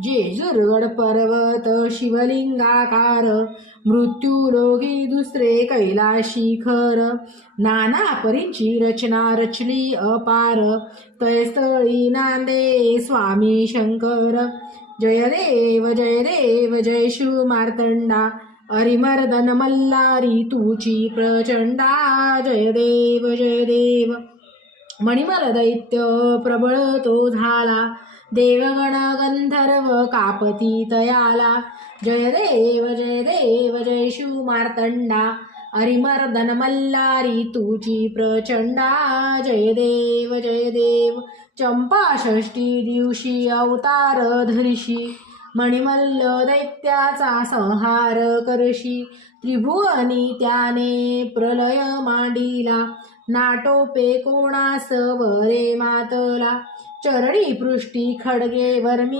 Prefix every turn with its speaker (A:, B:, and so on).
A: जेजुरगड पर्वत शिवलिंगाकार मृत्यूरोगी दुसरे कैलाशी खर नाना परीची रचना रचली अपार तैस्थळी नांदे स्वामी शंकर. जय देव जय देव जय शिव मार्तंडा हरिमर्दन मल्लारी तुची प्रचंडा. जय देव जय देव. मणिमल दैत्य प्रबळ तो झाला देवगण कापती तयाला जय देव जय देव जय शिव मार्तंडा हरिमर्दन मल्लारी तुची प्रचंडा. जय देव जय देव चंपा षष्टी दिवशी अवतार धरिशी मणिमल्ल दैत्याचा संहार करशी. त्रिभुवनी त्याने प्रलय मांडिला. नाटोपे कोणास वरे मातला. चरणी पृष्टी खडगे वर्मी